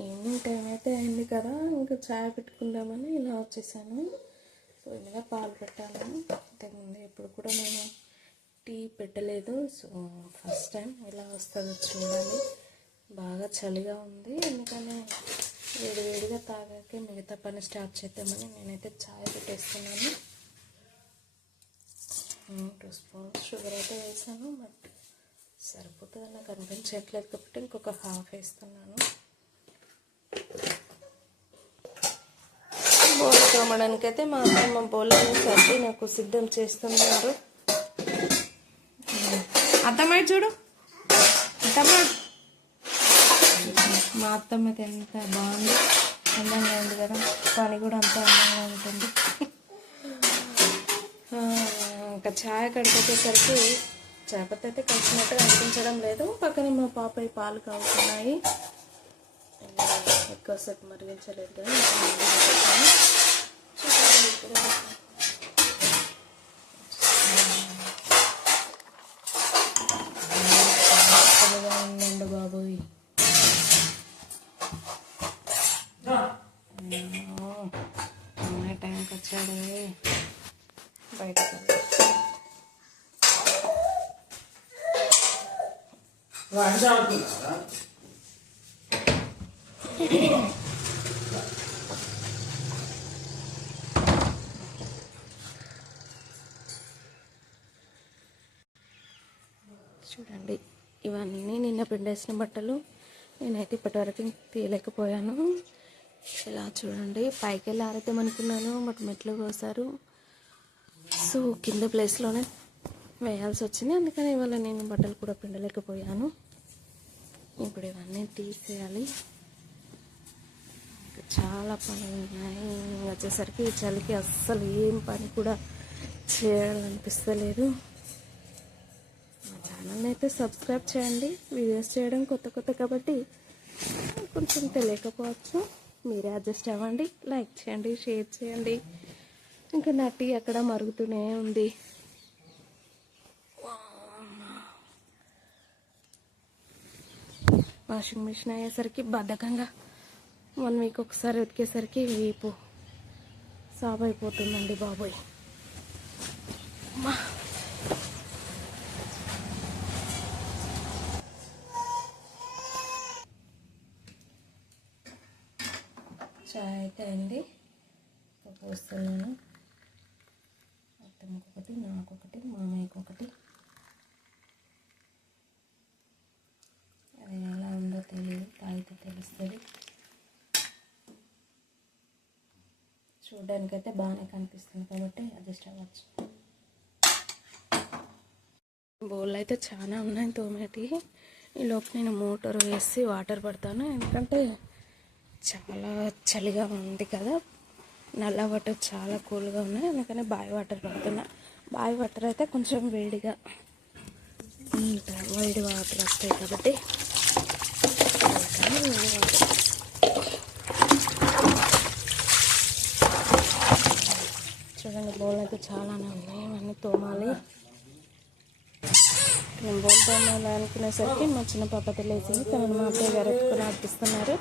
Evening time అయితే అయింది కదా, ఇంకా చాయ్ పెట్టుకుందామని ఇలా వచ్చేసాను. పొయ్యి మీద పాలు పెట్టాను. అంతకుముందు ఎప్పుడు కూడా నేను టీ పెట్టలేదు. సో ఫస్ట్ టైం ఎలా వస్తుందో చూడాలి. బాగా చలిగా ఉంది, అందుకని వేడివేడిగా తాగాకే మిగతా పని స్టార్ట్ చేద్దామని నేనైతే చాయ్ పెట్టేస్తున్నాను. 2 స్పూన్స్ షుగర్ అయితే వేసాను, బట్ సరిపోతుంది నాకు అనిపించట్లేదు కాబట్టి ఇంకొక హాఫ్ వేస్తున్నాను. బోల్ తోమడానికి అయితే మా అత్తమ్మ బోలని సర్ది నాకు సిద్ధం చేస్తున్నారు. అత్తమ్మ చూడు, అత్తమ్మ మా అత్తమ్మకి ఎంత బాగుంది, అందంగా ఉంది కదా, పని కూడా అంత అందంగా ఉంటుంది. ఇంకా ఛాయ్ కడిగేసరికి చేపత్తి అయితే కలిసినట్టుగా అనిపించడం లేదు. పక్కన మా పాప పాలు కావుతున్నాయి, ఎక్కువసేపు మరిగించలేదు కదా. ఉందండి బాబోయ్, అమ్మాయి టైంకి వచ్చాడు బయటకు. చూడండి, ఇవన్నీ నిన్న పిండేసిన బట్టలు. నేనైతే ఇప్పటివరకు తీయలేకపోయాను. ఇలా చూడండి, పైకి వెళ్ళి ఆరేద్దామనుకున్నాను, బట్ మెట్లు కోసారు. సో కింద ప్లేస్లోనే వేయాల్సి వచ్చింది, అందుకని ఇవాళ నేను బట్టలు కూడా పిండలేకపోయాను. ఇప్పుడు ఇవన్నీ తీసేయాలి, చాలా పనులు ఉన్నాయి. వచ్చేసరికి చలికి అస్సలు ఏం పని కూడా చేయాలనిపిస్తలేదు. మా ఛానల్ని అయితే సబ్స్క్రైబ్ చేయండి. వీడియోస్ చేయడం కొత్త కాబట్టి కొంచెం తెలియకపోవచ్చు, మీరే అడ్జస్ట్ అవ్వండి. లైక్ చేయండి, షేర్ చేయండి. ఇంకా నా టీ అక్కడ మరుగుతూనే ఉంది. వాషింగ్ మిషన్ అయ్యేసరికి బద్ధకంగా 1 వీక్ ఒకసారి ఉతికేసరికి వీపు సాబ్ అయిపోతుందండి బాబోయ్. చాయ్ అయితే అయింది, పోస్తున్నాను. అత్తమ్మకి ఒకటి, నాకొకటి, మామయ్యకి ఒకటి. అది ఎలా ఉందో తెలియదు, తాగితే తెలుస్తుంది. చూడడానికైతే బాగానే కనిపిస్తుంది కాబట్టి అడ్జస్ట్ అవ్వచ్చు. బౌల్ అయితే చాలా ఉన్నాయి తోమేటి. ఈలోపు నేను మోటార్ వేసి వాటర్ పడతాను, ఎందుకంటే చాలా చలిగా ఉంది కదా. నల్ల వాటర్ చాలా కూల్గా ఉన్నాయి, అందుకని బావి వాటర్ పడుతున్నా. బావి వాటర్ అయితే కొంచెం వేడిగా ఉంటాయి, వేడి వాటర్ వస్తాయి కాబట్టి. చూడండి, బౌల్ అయితే చాలానే ఉన్నాయి, ఇవన్నీ తోమాలి. నేను బౌల్ తోమాలి అనుకునేసరికి మా చిన్న పాప తెలియసింది, తనని మా అత్తయ్య గారు ఎత్తుకుని ఆడిపిస్తున్నారు.